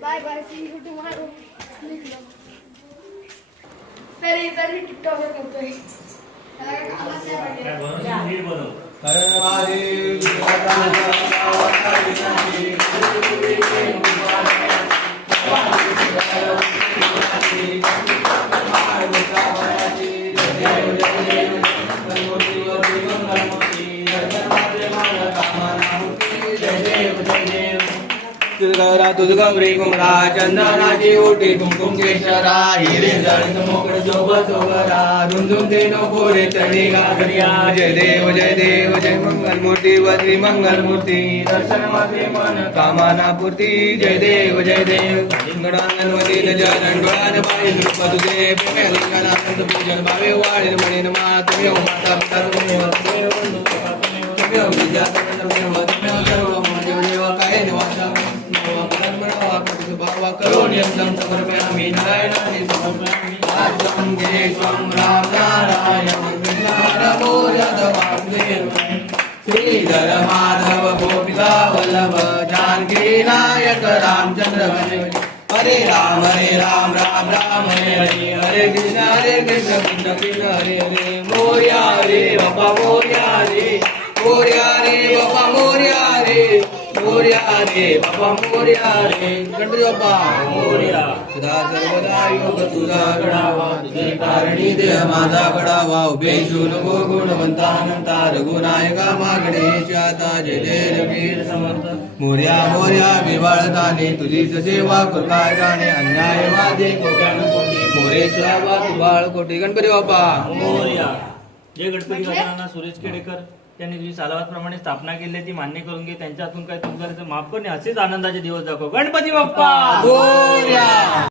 Bye bye see you tomorrow निघलो तरी तरी TikTok करतोय त्याला काय कामच नाही पाहिजे. काय बनव नीट बनव हर महादेव तुझगरा तुझ गौरी कुमरा चंदनाची ओटी कुमकुम केशरा हिरे जळत मोकळ शोभ सोबरा झुमझुम ते नको रे गागरिया जय देव जय देव जय मंगल मूर्ती वज्री मंगल मूर्ती दर्शन माते मन कामाना पूर्ती जय देव जय देव मधील जलन डोळ्यान पाहिजे रूप तुझे प्रेमे लिंगनानंद पूजन भावे वाढेल म्हणेन मा तुम्ही माता पिता तुम्ही तुम्ही विद्या तुम्ही करो नियंत्रण समर्पया मी नारायणाने समर्पयामि आजम गे त्वं राम नारायण नारमो यदवासुदेव श्रीधर माधव गोपिका वल्लभ जानकी नायक रामचंद्र हरे राम हरे राम राम राम हरे हरे हरे कृष्ण हरे कृष्ण कृष्ण कृष्ण हरे हरे मोर्या रे मोर्या रे बाबा मोर्या रे गणपती बाप्पा मोरया. सदा सर्वदा योग तुझा घडावा तुझे कारणी देह माझा घडावा उभे नको गुणवंता अनंता रघुनायका मागणे आता जय जय रवीर समर्थ. मोर्या मोर्या विवाळताने तुझीच सेवा कृपा जाणे अन्याय वादे कोट्यान कोटी. मोरेश्वरा वाळ कोटी. गणपती बाप्पा मोरया. जे गणपती गजानना सुरेश केडेकर. त्यांनी तुझी सालावादप्रमाणे स्थापना केली ती मान्य करून घे. त्यांच्या हातून काय तुमचं माफ करणे असेच आनंदाचे दिवस दाखव. गणपती बाप्पा!